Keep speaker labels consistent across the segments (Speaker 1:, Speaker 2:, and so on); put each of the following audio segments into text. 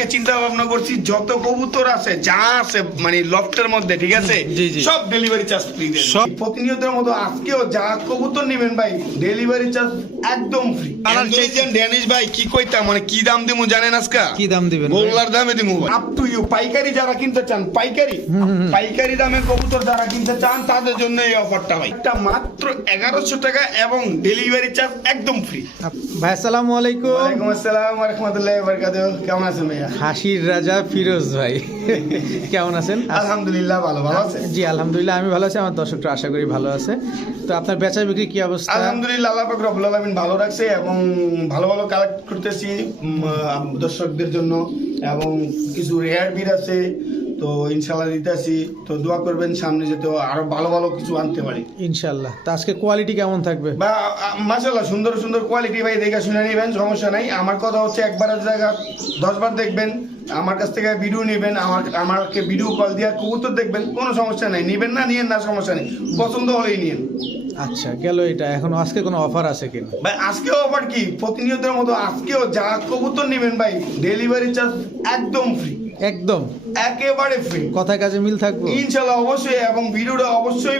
Speaker 1: আজকে চিন্তা ভাবনা করছি যত কবুতর আছে যা আছে মানে লফটের মধ্যে ঠিক আছে। সব ডেলিভারি চার্জ ফ্রি
Speaker 2: সব?
Speaker 1: প্রতিনিয়তের মতো আজকেও যা কবুতর নেবেন ভাই ডেলিভারি চার্জ একদম ফ্রি ড্যানিশ ভাই কি কইতাম মানে কি দাম দিমু জানেন আজকে?
Speaker 2: কি দাম দিবেন?
Speaker 1: গোল্লার দামে দিমু আপ টু ইউ পাইকারি যারা কিনতে চান পাইকারি। পাইকারি দামে কবুতর যারা কিনতে চান তাদের জন্য এই অফারটা ভাই। এটা মাত্র এগারোশো টাকা এবং ডেলিভারি চার্জ একদম ফ্রি
Speaker 2: ভাই আসসালামু আলাইকুম।
Speaker 1: ওয়ালাইকুম আসসালাম রহমতুল্লাহ বরকাতুহ। কেমন আছেন ভাইয়া?
Speaker 2: হাসির রাজা ফিরোজ ভাই। কেমন আছেন?
Speaker 1: আলহামদুলিল্লাহ ভালো ভালো আছে
Speaker 2: জি আলহামদুলিল্লাহ আমি ভালো আছি আমার দর্শকরা আশা করি ভালো আছে। তো আপনার বেচা বিক্রি কি অবস্থা?
Speaker 1: আলহামদুলিল্লাহ আল্লাহ পাক রব্বুল আলামিন ভালো রাখছে এবং ভালো ভালো কালেক্ট করতেছি দর্শকদের জন্য এবং কিছু রেয়ার বিট আছে তো ইনশাল্লাহ দিতে আসি তো দোয়া করবেন সামনে যেতে আরও ভালো ভালো কিছু আনতে পারি।
Speaker 2: ইনশাল্লাহ। তা আজকে কোয়ালিটি কেমন থাকবে?
Speaker 1: বা মাসাল্লাহ সুন্দর সুন্দর কোয়ালিটি ভাই দেখে শুনে নিবেন সমস্যা নাই। আমার কথা হচ্ছে একবার জায়গা দশবার দেখবেন। আমার কাছ থেকে ভিডিও নেবেন আমার আমাকে ভিডিও কল দিয়ে কবুতর দেখবেন কোনো সমস্যা নেই। নেবেন না নিয়েন না সমস্যা নেই। পছন্দ হলেই নিয়েন।
Speaker 2: আচ্ছা গেল এটা। এখন আজকে কোনো অফার আছে কিনা?
Speaker 1: ভাই আজকেও অফার কি? প্রতিনিয়তের মতো আজকেও যা কবুতর নেবেন ভাই ডেলিভারি চার্জ একদম ফ্রি
Speaker 2: একদম?
Speaker 1: একেবারে ফ্রি
Speaker 2: কথায় কাজে মিল থাকব?
Speaker 1: ইনশাল্লাহ অবশ্যই এবং ভিডিওটা অবশ্যই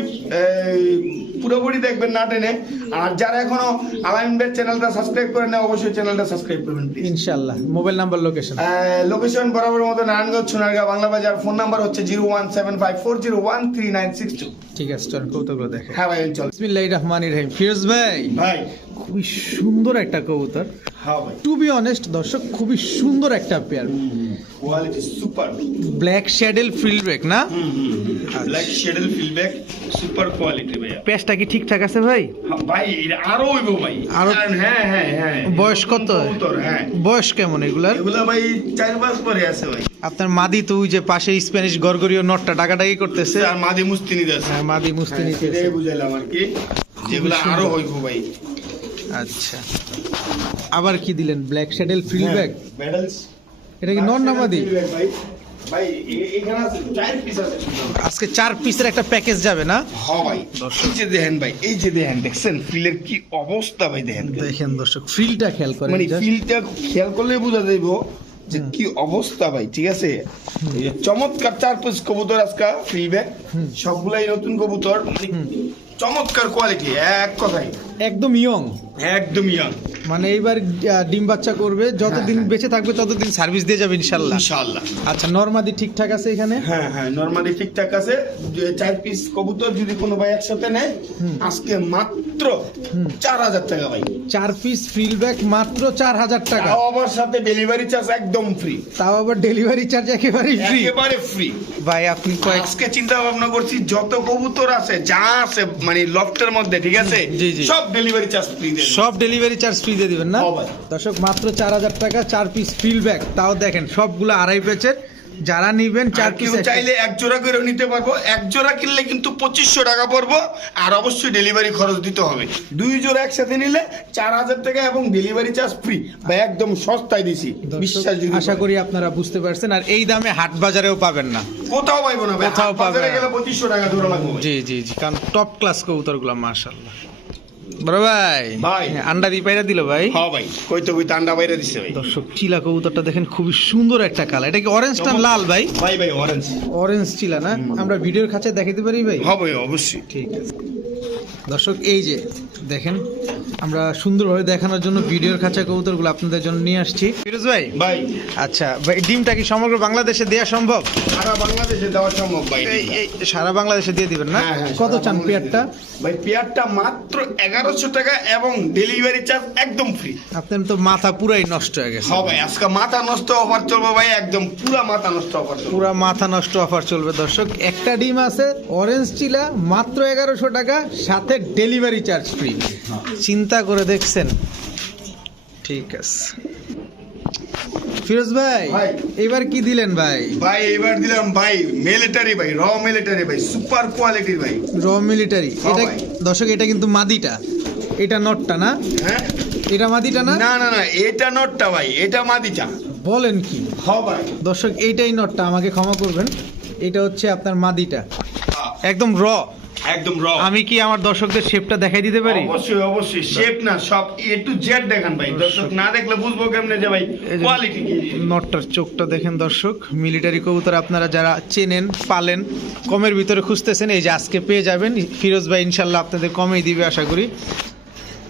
Speaker 1: পুরোপুরি দেখবেন না টেনে। আর যারা এখনও আলাইনবেট চ্যানেলটা সাবস্ক্রাইব করেন না অবশ্যই চ্যানেলটা সাবস্ক্রাইব করবেন প্লিজ
Speaker 2: ইনশাল্লাহ মোবাইল নাম্বার লোকেশন
Speaker 1: লোকেশন বরাবর মতো নারায়ণগঞ্জ সোনারগাঁ বাংলা বাজার। ফোন নাম্বার হচ্ছে zero one seven five four zero one three nine six two.
Speaker 2: ঠিক আছে চল কৌতুকগুলো দেখে।
Speaker 1: হ্যাঁ ভাই চল।
Speaker 2: বিসমিল্লাহ রহমান রহিম। ফিরোজ ভাই
Speaker 1: ভাই।
Speaker 2: খুবই সুন্দর একটা কবুতর।
Speaker 1: হ্যাঁ ভাই।
Speaker 2: টু বি অনেস্ট দর্শক খুবই সুন্দর একটা পেয়ার
Speaker 1: কোয়ালিটি সুপার
Speaker 2: ব্ল্যাক শ্যাডেল ফিল্ডব্যাক না?
Speaker 1: ব্ল্যাক ফিডব্যাক সুপার কোয়ালিটি ভাইয়া।
Speaker 2: কি ঠিকঠাক আছে ভাই?
Speaker 1: হ্যাঁ, ভাই আরও হইব ভাই।
Speaker 2: আরো-
Speaker 1: হ্যাঁ হ্যাঁ হ্যাঁ।
Speaker 2: বয়স কত?
Speaker 1: হ্যাঁ।
Speaker 2: বয়স কেমন এগুলার?
Speaker 1: এগুলা ভাই চার মাস পরে আছে ভাই।
Speaker 2: আপনার মাদি তো ওই যে পাশে স্প্যানিশ গরগরীয় নটটা ডাকাডাকি করতেছে।
Speaker 1: আর মাদি মুস্তি নিতে আছে
Speaker 2: হ্যাঁ, মাদি মুস্তি
Speaker 1: হ্যাঁ, বুঝাইলাম আর কি। যেগুলো আরও হইব ভাই।
Speaker 2: আচ্ছা। আবার কি দিলেন? ব্ল্যাক শ্যাডেল ফিল্ডব্যাক
Speaker 1: মেডালস
Speaker 2: এটা কি নন। আজকে চার পিসের একটা প্যাকেজ যাবে না?
Speaker 1: হ্যাঁ ভাই। এই যে দেখেন ভাই এই যে দেখেন দেখছেন? ফিলের কি অবস্থা ভাই দেখেন।
Speaker 2: দেখেন দর্শক ফিলটা খেয়াল করেন
Speaker 1: মানে ফিলটা খেয়াল করলে বোঝা যাইব যে কি অবস্থা ভাই ঠিক আছে? চমৎকার চার পিস কবুতর আজকা ফিলব্যাক সবগুলাই নতুন কবুতর মানে চমৎকার কোয়ালিটি এক কথাই
Speaker 2: একদম ইয়ং
Speaker 1: একদম ইয়াং
Speaker 2: মানে এইবার ডিম বাচ্চা করবে যতদিন
Speaker 1: হ্যাঁ।
Speaker 2: বেঁচে থাকবে ততদিন সার্ভিস দিয়ে যাবে ইনশাল্লাহ।
Speaker 1: ইনশাআল্লাহ
Speaker 2: আচ্ছা নর্মাদি ঠিকঠাক আছে এখানে?
Speaker 1: হ্যাঁ হ্যাঁ নরমালি ঠিকঠাক আছে। চার পিস কবুতর যদি কোনো ভাই একসাথে নেয় আজকে মাত্র চার হাজার টাকা ভাই।
Speaker 2: চার পিস ফিলব্যাক মাত্র চার হাজার টাকা।
Speaker 1: তাও আবার সাথে ডেলিভারি চার্জ একদম ফ্রি
Speaker 2: তাও আবার ডেলিভারি চার্জ একেবারে ফ্রি
Speaker 1: একেবারে ফ্রি
Speaker 2: ভাই আপনি
Speaker 1: আজকে চিন্তা ভাবনা করছি যত কবুতর আছে যা আছে মানে লফটের মধ্যে ঠিক আছে। সব ডেলিভারি চার্জ ফ্রি দেন
Speaker 2: সব ডেলিভারি চার্জ ফ্রি দিয়ে দিবেন না? দর্শক মাত্র চার হাজার টাকা চার পিস ফিলব্যাক তাও দেখেন সবগুলো আড়াই পেচের যারা নিবেন
Speaker 1: চার
Speaker 2: পিস
Speaker 1: চাইলে এক জোড়া করে নিতে পারব। এক জোড়া কিনলে কিন্তু পঁচিশশো টাকা পড়ব। আর অবশ্যই ডেলিভারি খরচ দিতে হবে। দুই জোড়া একসাথে নিলে চার হাজার টাকা এবং ডেলিভারি চার্জ ফ্রি বা একদম সস্তায় দিছি। বিশ্বাস
Speaker 2: আশা করি আপনারা বুঝতে পারছেন। আর এই দামে হাট বাজারেও পাবেন না।
Speaker 1: কোথাও পাইবো না
Speaker 2: কোথাও
Speaker 1: হাট বাজারে
Speaker 2: পাবে না।
Speaker 1: গেলে পঁচিশশো টাকা জোড়া লাগবে।
Speaker 2: জি জি জি। কারণ টপ ক্লাস কবুতরগুলো মাশাআল্লাহ। বড় ভাই।
Speaker 1: ভাই।
Speaker 2: হ্যাঁ, আন্ডা দিয়ে পাইরা দিল ভাই।
Speaker 1: হ্যাঁ ভাই কইতে আন্ডা বাইরে ভাই।
Speaker 2: দর্শক চিলা কবুতরটা দেখেন খুবই সুন্দর একটা কালার। এটা কি অরেঞ্জ না লাল ভাই?
Speaker 1: ভাই ভাই অরেঞ্জ
Speaker 2: অরেঞ্জ চিলা না? আমরা ভিডিওর কাছে দেখাতে পারি ভাই?
Speaker 1: হবে অবশ্যই।
Speaker 2: ঠিক আছে। দর্শক এই যে দেখেন আমরা সুন্দরভাবে দেখানোর জন্য ভিডিওর খাঁচা কবুতরগুলো আপনাদের জন্য নিয়ে আসছি। ফিরোজ ভাই?
Speaker 1: ভাই।
Speaker 2: আচ্ছা ভাই ডিমটা কি সমগ্র বাংলাদেশে দেওয়া সম্ভব?
Speaker 1: সারা বাংলাদেশে দেওয়া সম্ভব ভাই
Speaker 2: সারা বাংলাদেশে দিয়ে দিবেন না?
Speaker 1: হ্যাঁ, হ্যাঁ,
Speaker 2: কত চান পেয়ারটা?
Speaker 1: ভাই পেয়ারটা মাত্র এগারোশো টাকা এবং ডেলিভারি চার্জ একদম ফ্রি
Speaker 2: আপনার তো মাথা পুরাই নষ্ট হয়ে গেছে।
Speaker 1: হবে আজকে মাথা নষ্ট অফার চলবে ভাই একদম পুরা মাথা নষ্ট অফার চলবে।
Speaker 2: পুরা মাথা নষ্ট অফার চলবে দর্শক। একটা ডিম আছে অরেঞ্জ চিলা মাত্র এগারোশো টাকা সাথে ডেলিভারি চার্জ ফ্রি চিন্তা করে দেখছেন। ঠিক আছে। ফিরোজ ভাই। এবার কি দিলেন ভাই?
Speaker 1: ভাই এবার দিলাম ভাই মিলিটারি ভাই র মিলিটারি ভাই সুপার কোয়ালিটির ভাই।
Speaker 2: র মিলিটারি এটা দর্শক এটা কিন্তু মাদিটা। এটা নটটা না?
Speaker 1: হ্যাঁ?
Speaker 2: এটা মাদিটা না?
Speaker 1: না না না এটা নটটা ভাই এটা মাদিটা।
Speaker 2: বলেন কি।
Speaker 1: হ ভাই।
Speaker 2: দর্শক এইটাই নটটা আমাকে ক্ষমা করবেন। এটা হচ্ছে আপনার মাদিটা।
Speaker 1: হ্যাঁ,
Speaker 2: একদম র
Speaker 1: একদম র
Speaker 2: আমি কি আমার দর্শকদের শেপটা দেখাই দিতে পারি?
Speaker 1: অবশ্যই অবশ্যই। শেপ না সব এ টু জেড দেখান ভাই। দর্শক না দেখলে বুঝব কেমনে যে ভাই কোয়ালিটি কি।
Speaker 2: নটটার চোখটা দেখেন দর্শক। মিলিটারি কবুতর আপনারা যারা চেনেন পালেন কমের ভিতরে খুঁজতেছেন এই যে আজকে পেয়ে যাবেন। ফিরোজ ভাই ইনশাল্লাহ আপনাদের কমেই দিবে আশা করি।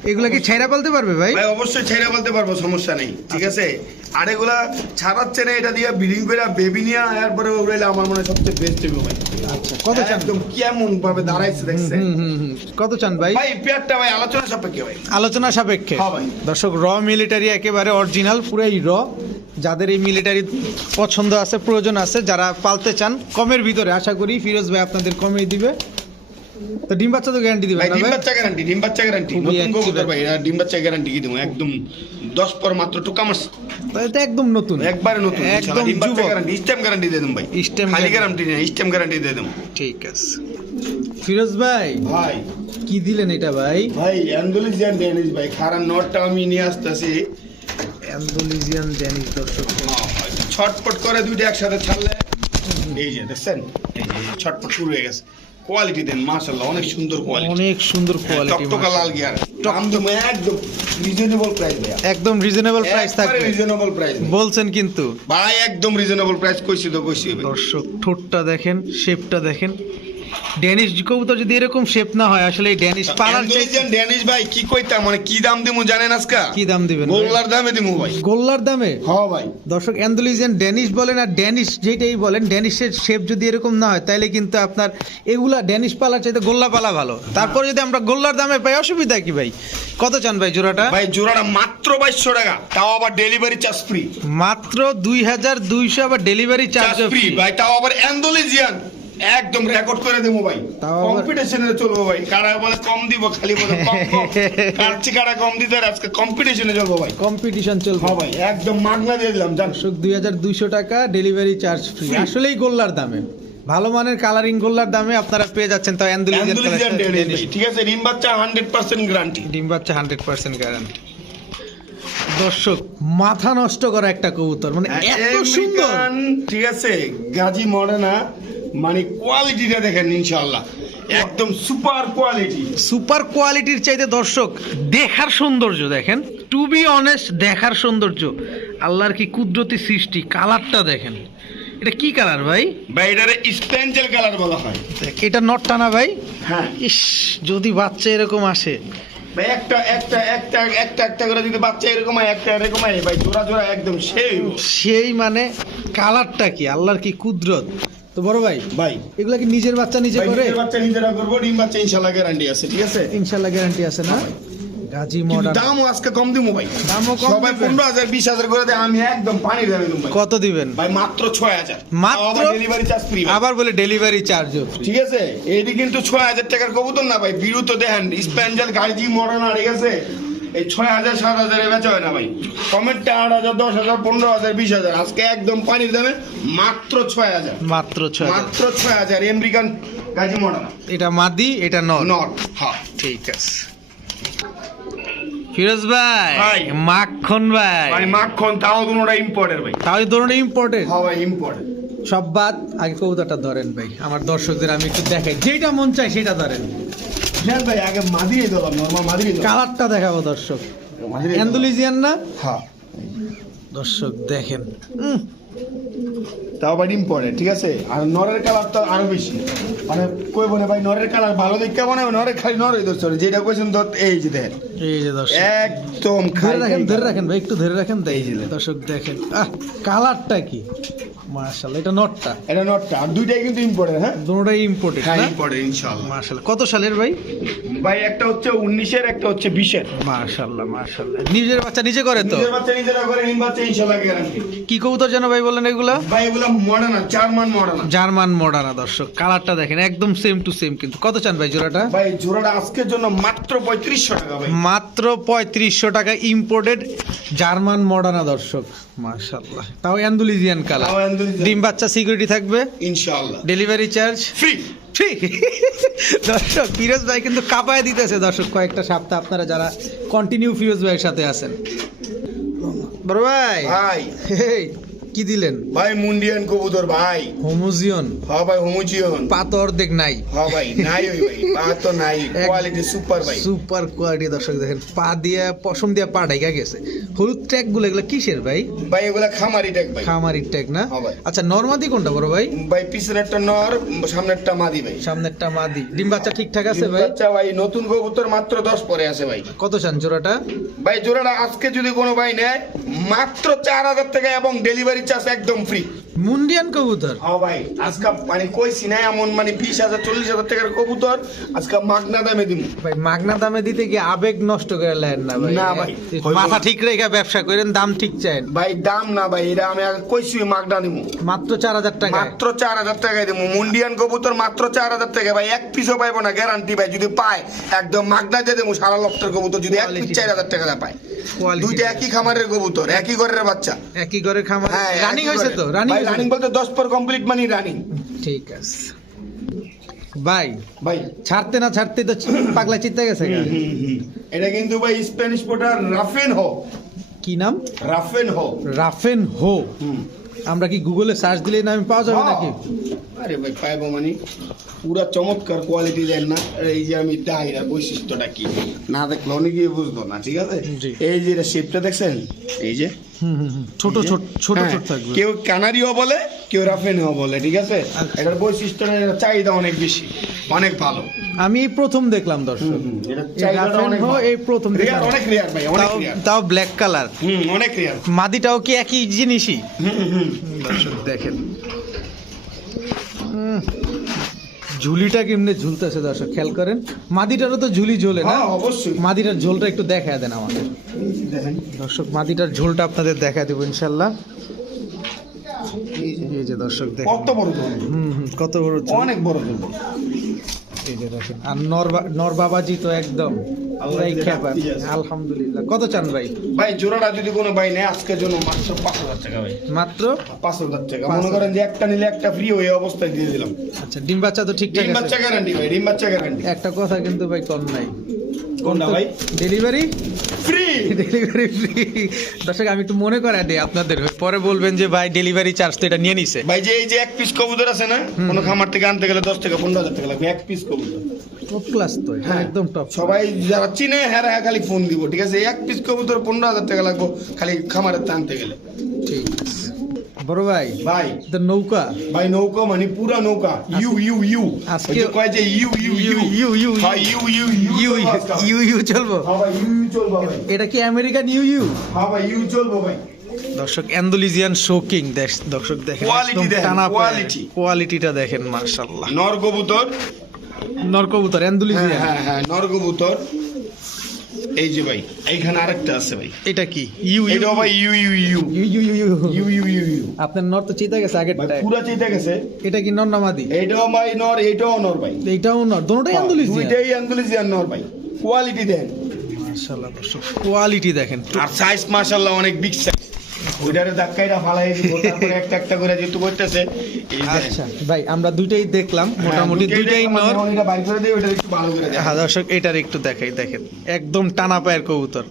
Speaker 2: এগুলা কি ছাইরা পালতে পারবে ভাই?
Speaker 1: ভাই অবশ্যই ছেড়ে বলতে পারব সমস্যা নেই ঠিক আছে? আর এগুলা ছাড়াচ্ছে না এটা দিয়ে বিলিং করে বেবি নিয়ে এরপরে ওগুলো আমার মনে হয় সবচেয়ে বেস্ট হবে ভাই।
Speaker 2: আচ্ছা কত চান?
Speaker 1: একদম কেমন ভাবে দাঁড়াইছে দেখছেন?
Speaker 2: কত চান ভাই?
Speaker 1: ভাই পেয়ারটা ভাই আলোচনা সাপেক্ষে ভাই।
Speaker 2: আলোচনা সাপেক্ষে?
Speaker 1: হ্যাঁ ভাই।
Speaker 2: দর্শক র মিলিটারি একেবারে অরিজিনাল পুরাই র যাদের এই মিলিটারি পছন্দ আছে প্রয়োজন আছে যারা পালতে চান কমের ভিতরে। আশা করি ফিরোজ ভাই আপনাদের কমেই দিবে। তো ডিম বাচ্চা তো গ্যারান্টি দিবেন
Speaker 1: ডিম বাচ্চা গ্যারান্টি ডিম বাচ্চা গ্যারান্টি নতুন কবুতর ভাই ডিম বাচ্চা গ্যারান্টি কি দেবো? একদম দশ পর মাত্র
Speaker 2: এটা একদম নতুন।
Speaker 1: একবারে নতুন।
Speaker 2: একদম
Speaker 1: ডিম বাচ্চা গ্যারান্টি স্টেম গ্যারান্টি দিয়ে ভাই।
Speaker 2: Stem
Speaker 1: খালি গ্যারান্টি নেই স্টেম গ্যারান্টি দিয়ে
Speaker 2: ঠিক আছে। ফিরোজ ভাই
Speaker 1: ভাই।
Speaker 2: কি দিলেন এটা ভাই?
Speaker 1: ভাই অ্যান্ডোলিজিয়ান ড্যানিশ ভাই খারাপ নটটা আমি নিয়ে আসতেছি।
Speaker 2: অ্যান্ডোলিজিয়ান ড্যানিশ দর্শক।
Speaker 1: ছটপট করে দুইটা একসাথে ছাড়লে এই যে দেখছেন? এই এই যে ছটপট শুরু হয়ে গেছে। কোয়ালিটি দেন মাশাআল্লাহ অনেক সুন্দর কোয়ালিটি
Speaker 2: অনেক সুন্দর কোয়ালিটি
Speaker 1: টকটকা লাল গিয়ার। একদম একদম রিজনেবল প্রাইস ভাই
Speaker 2: একদম রিজনেবল প্রাইস থাকবে।
Speaker 1: রিজনেবল প্রাইস
Speaker 2: বলছেন কিন্তু।
Speaker 1: ভাই একদম রিজনেবল প্রাইস কইছি তো কইছি।
Speaker 2: দর্শক ঠোঁটটা দেখেন শেপটা দেখেন। ড্যানিশ কবুতর যদি এরকম শেপ না হয় আসলে ড্যানিশ পালার
Speaker 1: অ্যান্ডোলিজিয়ান ড্যানিশ ভাই কি কইতাম মানে কি দাম দিমু জানেন আজকা?
Speaker 2: কি দাম দিবেন
Speaker 1: গোল্লার দামে দিমু ভাই।
Speaker 2: গোল্লার দামে?
Speaker 1: হ্যাঁ ভাই।
Speaker 2: দর্শক অ্যান্ডোলিজিয়ান ড্যানিশ বলেন আর ড্যানিশ যেটাই বলেন ড্যানিশের শেপ যদি এরকম না হয় তাহলে কিন্তু আপনার এগুলা ড্যানিশ পালার চাইতে গোল্লা পালা ভালো। তারপরে যদি আমরা গোল্লার দামে পাই অসুবিধা কি ভাই? কত চান ভাই জোড়াটা?
Speaker 1: ভাই জোড়াটা মাত্র বাইশশো টাকা তাও আবার ডেলিভারি চার্জ ফ্রি
Speaker 2: মাত্র দুই হাজার দুইশো আবার ডেলিভারি
Speaker 1: চার্জ
Speaker 2: চার্জ
Speaker 1: ফ্রি ভাই তাও আবার অ্যান্ডোলিজিয়ান। একদম রেকর্ড করে দেবো ভাই। কম্পিটিশনে চলবো ভাই। কারা বলে কম দিব খালি বলে কম কম। কারচি কারা কম দিতে আর আজকে কম্পিটিশনে চলবো ভাই।
Speaker 2: কম্পিটিশন চলবে।
Speaker 1: হ্যাঁ ভাই একদম মাগনা দিয়ে দিলাম জান।
Speaker 2: দর্শক দুই হাজার দুইশো টাকা ডেলিভারি চার্জ ফ্রি আসলেই গোল্লার দামে। ভালো মানের কালারিং গোল্লার দামে আপনারা পেয়ে যাচ্ছেন তাও
Speaker 1: অ্যান্ডোলিজিয়ান
Speaker 2: অ্যান্ডোলিজিয়ান
Speaker 1: ঠিক আছে রিম বাচ্চা হান্ড্রেড পার্সেন্ট গ্যারান্টি
Speaker 2: ডিম বাচ্চা হান্ড্রেড পার্সেন্ট গ্যারান্টি দর্শক মাথা নষ্ট করা একটা কবুতর মানে এত সুন্দর।
Speaker 1: ঠিক আছে গাজী মডার্না মানে কোয়ালিটিটা দেখেন ইনশাআল্লাহ একদম সুপার কোয়ালিটি
Speaker 2: সুপার কোয়ালিটির চাইতে দর্শক দেখার সৌন্দর্য দেখেন। টু বি অনেস্ট দেখার সৌন্দর্য। আল্লাহর কি কুদরতি সৃষ্টি কালারটা দেখেন। এটা কি কালার ভাই?
Speaker 1: ভাই এটারে স্পেঞ্জেল কালার বলা হয়।
Speaker 2: এটা নটটা না ভাই?
Speaker 1: হ্যাঁ।
Speaker 2: ইস যদি বাচ্চা এরকম আসে
Speaker 1: ভাই একটা একটা একটা একটা একটা করে যদি বাচ্চা এরকম হয় একটা এরকম হয় ভাই জোড়া জোড়া একদম সেই।
Speaker 2: সেই মানে কালারটা কি? আল্লাহর কি কুদরত? তো বড় ভাই
Speaker 1: ভাই।
Speaker 2: এগুলা কি নিজের বাচ্চা নিজে করে?
Speaker 1: নিজের বাচ্চা নিজেরা করব ডিম বাচ্চা ইনশাল্লাহ গ্যারান্টি আছে ঠিক আছে?
Speaker 2: ইনশাল্লাহ গ্যারান্টি আছে না? গাজী মডার্ন।
Speaker 1: দামও আজকে কম দিবো ভাই।
Speaker 2: দামও কম
Speaker 1: সবাই করে দেয় আমি একদম পানি ভাই।
Speaker 2: কত দিবেন?
Speaker 1: ভাই মাত্র ছয় হাজার।
Speaker 2: মাত্র?
Speaker 1: ডেলিভারি চার্জ ফ্রি
Speaker 2: আবার বলে ডেলিভারি চার্জও ফ্রি
Speaker 1: ঠিক আছে? এটি কিন্তু ছয় হাজার টাকার কবুতর না ভাই বিরু তো দেখেন স্প্যাঞ্জাল মডার্ন ঠিক আছে এই ছয় হাজার সাত হাজারে বেচা হয় না ভাই। কমেন্টটা আট হাজার দশ হাজার পনেরো হাজার বিশ হাজার। আজকে একদম পানির দামে মাত্র ছয় হাজার।
Speaker 2: মাত্র ছয় হাজার।
Speaker 1: মাত্র ছয় হাজার আমেরিকান গাজি মডার্ন।
Speaker 2: এটা মাদি এটা নর।
Speaker 1: নট হ্যাঁ।
Speaker 2: ঠিক আছে। ফিরোজ ভাই
Speaker 1: ভাই।
Speaker 2: মাখন ভাই।
Speaker 1: ভাই মাখন তাও কোনোটা ইম্পর্টেন্ট ভাই।
Speaker 2: তাহলে ধরুন ইম্পর্টেন্ট
Speaker 1: হ্যাঁ ভাই ইম্পর্টেন্ট
Speaker 2: সব বাদ আগে কবুতরটা ধরেন ভাই। আমার দর্শকদের আমি একটু দেখাই। যেটা মন চাই সেটা ধরেন।
Speaker 1: ভাই আগে মাদিয়ে দিলাম নর্মাল মাদিয়ে দিলাম
Speaker 2: কালারটা দেখাবো দর্শক।
Speaker 1: দিলাম।
Speaker 2: অ্যান্ডোলিজিয়ান না?
Speaker 1: হ্যাঁ।
Speaker 2: দর্শক দেখেন।
Speaker 1: তাও ভাই ইম্পর্টেন্ট ঠিক আছে? আর নরের কালারটা আরও বেশি। মানে কই বলে ভাই নরের কালার ভালো দেখতে মনে হয় নরের খালি নরই দোষ যেটা কইছেন তো এই যে দেখেন।
Speaker 2: এই যে দর্শক।
Speaker 1: একদম
Speaker 2: ধরে রাখেন ধরে রাখেন ভাই একটু ধরে রাখেন তাই যে দর্শক দেখেন। আহ কালারটা কি? মার্শাল এটা নটটা।
Speaker 1: এটা নটটা আর দুইটাই কিন্তু ইম্পর্টেন্ট হ্যাঁ?
Speaker 2: দুটোটাই ইম্পোর্টেড
Speaker 1: হ্যাঁ
Speaker 2: না?
Speaker 1: ইম্পর্টেন্ট ইনশাআল্লাহ।
Speaker 2: মার্শাল কত সালের ভাই?
Speaker 1: ভাই একটা হচ্ছে উনিশের একটা হচ্ছে বিশের।
Speaker 2: মার্শাল্লাহ মার্শাল্লাহ নিজের বাচ্চা নিজে করে তো?
Speaker 1: নিজের বাচ্চা নিজেরা করে নিম বাচ্চা ইনশাআল্লাহ গ্যারান্টি
Speaker 2: কি কবুতর যেন ভাই বলেন এগুলা?
Speaker 1: ভাই এগুলো modern German modern
Speaker 2: German Modena দর্শক কালারটা দেখেন একদম সেম টু সেম কিন্তু। কত চান ভাই জোড়াটা?
Speaker 1: ভাই জোড়াটা আজকের জন্য মাত্র পঁয়ত্রিশশো টাকা ভাই।
Speaker 2: মাত্র পঁয়ত্রিশশো টাকা ইম্পোর্টেড জার্মান মডার্না দর্শক মার্শাল্লাহ তাও অ্যান্ডুলিজিয়ান কালার ডিম বাচ্চা সিকিউরিটি থাকবে?
Speaker 1: ইনশাআল্লাহ।
Speaker 2: ডেলিভারি চার্জ
Speaker 1: ফ্রি
Speaker 2: দর্শক ফিরোজ ভাই কিন্তু কাপায় দিতেছে। দর্শক কয়েকটা সপ্তাহ আপনারা যারা কন্টিনিউ ফিরোজ ভাইয়ের সাথে আছেন। বড় ভাই।
Speaker 1: ভাই।
Speaker 2: কি দিলেন?
Speaker 1: ভাই মুন্ডিয়ান কবুতর ভাই।
Speaker 2: হোমোজিয়ন?
Speaker 1: হ ভাই হোমোজিয়ন।
Speaker 2: পা তো অর্ধেক নাই।
Speaker 1: হ ভাই নাই ওই ভাই পা তো নাই কোয়ালিটি সুপার ভাই।
Speaker 2: সুপার কোয়ালিটি দর্শক দেখেন পা দিয়ে পশম দিয়ে পা ঢাকা গেছে। হলুদ ট্যাগগুলো এগুলো কিসের ভাই?
Speaker 1: ভাই এগুলা খামারি টাক ভাই।
Speaker 2: খামারির ট্যাগ না?
Speaker 1: হ্যাঁ
Speaker 2: আচ্ছা নর্মাদি কোনটা বড় ভাই?
Speaker 1: ভাই পিছনে একটা নর সামনে একটা মাদি ভাই।
Speaker 2: সামনেরটা মাদি। ডিম বাচ্চা ঠিকঠাক আছে ভাই?
Speaker 1: বাচ্চা ভাই নতুন কবুতর মাত্র দশ পরে আছে ভাই।
Speaker 2: কত চান জোড়াটা?
Speaker 1: ভাই জোড়াটা আজকে যদি কোনো ভাই নেয় মাত্র চার হাজার টাকা এবং ডেলিভারি চার্জ একদম ফ্রি
Speaker 2: মুন্ডিয়ান কবুতর।
Speaker 1: হ্যাঁ ভাই আজকে মানে কইছি না এমন মানে বিশ হাজার চল্লিশ হাজার টাকার কবুতর আজকে মাগনা দামে দিব
Speaker 2: ভাই মাগনা দামে দিতে কি আবেগ নষ্ট করে লেন না ভাই।
Speaker 1: না ভাই।
Speaker 2: মাথা ঠিক রেখে ব্যবসা করেন দাম ঠিক
Speaker 1: ভাই দাম না ভাই এটা আমি কইছি মাগনা দিব
Speaker 2: মাত্র চার হাজার টাকা
Speaker 1: মাত্র চার হাজার টাকায় দেবো মুন্ডিয়ান কবুতর মাত্র চার হাজার টাকা ভাই এক পিসও পাইবো না গ্যারান্টি ভাই যদি পায় একদম মাগনা দিয়ে দেবো সারা লক্ষের কবুতর যদি এক পিস চার হাজার টাকা পায়। দুইটা একই খামারের কবুতর একই ঘরের বাচ্চা।
Speaker 2: একই ঘরে খামার।
Speaker 1: হ্যাঁ
Speaker 2: রানিং হয়েছে তো রানিং
Speaker 1: রানিং বলতে দশ পর কমপ্লিট মানি রানিং
Speaker 2: ঠিক আছে। ভাই
Speaker 1: ভাই।
Speaker 2: ছাড়তে না ছাড়তে তো পাগলা চিত্তে গেছে।
Speaker 1: এটা কিন্তু ভাই স্প্যানিশ পোটার রাফেন হো
Speaker 2: কি নাম?
Speaker 1: রাফেন হো
Speaker 2: রাফেন হো আমরা কি গুগলে সার্চ দিলেই নাম পাওয়া যাবে নাকি?
Speaker 1: আরে ভাই পাইবো মানে। পুরা চমৎকার কোয়ালিটি দেন না। এই যে আমি দাহিরা বৈশিষ্ট্যটা কি? না দেখলে অনেকেই বুঝতো না ঠিক আছে? এই যে এটা শেপটা দেখছেন? এই যে।
Speaker 2: ছোট ছোট ছোট
Speaker 1: হ্যাঁ,
Speaker 2: ছোট থাকবে।
Speaker 1: কেউ কানারিও বলে কেউ রাফেনও বলে ঠিক আছে?
Speaker 2: আচ্ছা।
Speaker 1: এটার বৈশিষ্ট্যটা চাহিদা অনেক বেশি অনেক ভালো।
Speaker 2: আমি প্রথম দেখলাম দর্শক। এই প্রথম
Speaker 1: অনেক রেয়ার ভাই অনেক
Speaker 2: তাও ব্ল্যাক কালার
Speaker 1: হুম অনেক রেয়ার
Speaker 2: মাদিটাও কি একই জিনিসই? দর্শক দেখেন। ঝুলিটা কেমনে ঝুলতেছে দর্শক খেয়াল করেন? মাদিটারও তো ঝুলি ঝোলে না?
Speaker 1: হ্যাঁ অবশ্যই।
Speaker 2: মাদিটার ঝোলটা একটু দেখা দেন আমাদের দর্শক মাদিটার ঝোলটা আপনাদের দেখা দেবো ইনশাল্লাহ। এই যে দর্শক দেখেন।
Speaker 1: কত বড়
Speaker 2: হুম হুম কত বড়
Speaker 1: অনেক বড়
Speaker 2: এই যে দর্শক আর নর নর বাবাজি তো একদম। আলহামদুলিল্লাহ। কত চান ভাই?
Speaker 1: ভাই জোড়াটা যদি কোনো ভাই নেয় আজকের জন্য মাত্র পাঁচ হাজার টাকা ভাই।
Speaker 2: মাত্র?
Speaker 1: পাঁচ হাজার টাকা। মনে করেন যে একটা নিলে একটা ফ্রি ওই অবস্থায় দিয়ে দিলাম।
Speaker 2: আচ্ছা ডিম বাচ্চা তো ঠিকঠাক
Speaker 1: ডিম বাচ্চা গ্যারান্টি ভাই ডিম বাচ্চা গ্যারান্টি
Speaker 2: একটা কথা কিন্তু ভাই কম নাই।
Speaker 1: কোনটা ভাই?
Speaker 2: ডেলিভারি
Speaker 1: ফ্রি
Speaker 2: ডেলিভারি ফ্রি দর্শক আমি একটু মনে করা দিই আপনাদের। পরে বলবেন যে ভাই ডেলিভারি চার্জ তো এটা নিয়ে নিছে।
Speaker 1: ভাই যে এই যে এক পিস কবুতর আছে না কোনো খামার থেকে আনতে গেলে দশ টাকা পনেরো হাজার টাকা লাগবে এক পিস কবুতর।
Speaker 2: টপ ক্লাস তো
Speaker 1: হ্যাঁ।
Speaker 2: একদম টপ
Speaker 1: সবাই যারা চিনে হ্যাঁ হ্যাঁ খালি ফোন দিব ঠিক আছে? এক পিস কবুতর পনেরো হাজার টাকা লাগবে খালি খামারের আনতে গেলে।
Speaker 2: ঠিক আছে। বড় ভাই
Speaker 1: ভাই।
Speaker 2: নৌকা।
Speaker 1: ভাই নৌকা মানে পুরা নৌকা। ইউ ইউ ইউ।
Speaker 2: আজকে-
Speaker 1: কয় যে ইউ ইউ ইউ।
Speaker 2: ইউ, ইউ, ইউ,
Speaker 1: হ্যাঁ ইউ ইউ
Speaker 2: ইউ
Speaker 1: ইউ
Speaker 2: ইউ চলবো।
Speaker 1: হ্যাঁ
Speaker 2: এটা কি আমেরিকান ইউ ইউ?
Speaker 1: হ্যাঁ ভাই ইউ চলবো ভাই।
Speaker 2: দর্শক অ্যান্ডোলিজিয়ান শোকিং দর্শক দেখেন একদম
Speaker 1: দেখেন, quality।
Speaker 2: কোয়ালিটিটা দেখেন মার্শাল্লাহ
Speaker 1: নর কবুতর।
Speaker 2: নরকবুতর
Speaker 1: হ্যাঁ
Speaker 2: অ্যান্ডোলিজিয়ান।
Speaker 1: হ্যাঁ হ্যাঁ নর কবুতর। এই যে ভাই এইখানে আরেকটা আছে ভাই।
Speaker 2: এটা কি? ইউ ইউ
Speaker 1: এটা ভাই ইউ ইউ ইউ।
Speaker 2: ইউ ইউ ইউ ইউ।
Speaker 1: ইউ ইউ
Speaker 2: আপনার নর তো চিতা গেছে
Speaker 1: ভাই পুরো চিতা গেছে।
Speaker 2: এটা কি নর নামাদি
Speaker 1: এটাও ভাই নর এইটাও নর ভাই।
Speaker 2: এইটাও নর দুটোই অ্যান্ডোলিজিয়ান
Speaker 1: দুইটাই আন্দোলিজিয়ান নর ভাই। কোয়ালিটি দেন।
Speaker 2: মাশাআল্লাহ কোয়ালিটি দেখেন।
Speaker 1: আর সাইজ মাশাআল্লাহ অনেক বিগ সাইজ ওইটারে ধাক্কাইটা ফালাই তারপরে একটা একটা করে যেহেতু করতেছে
Speaker 2: আচ্ছা ভাই আমরা দুইটাই দেখলাম
Speaker 1: হ্যাঁ,
Speaker 2: মোটামুটি দুইটাই নর।
Speaker 1: এটা বাইর করে দিই ওটা একটু ভালো করে
Speaker 2: হ্যাঁ দর্শক এটার একটু দেখাই দেখেন একদম টানা পায়ের কবুতর।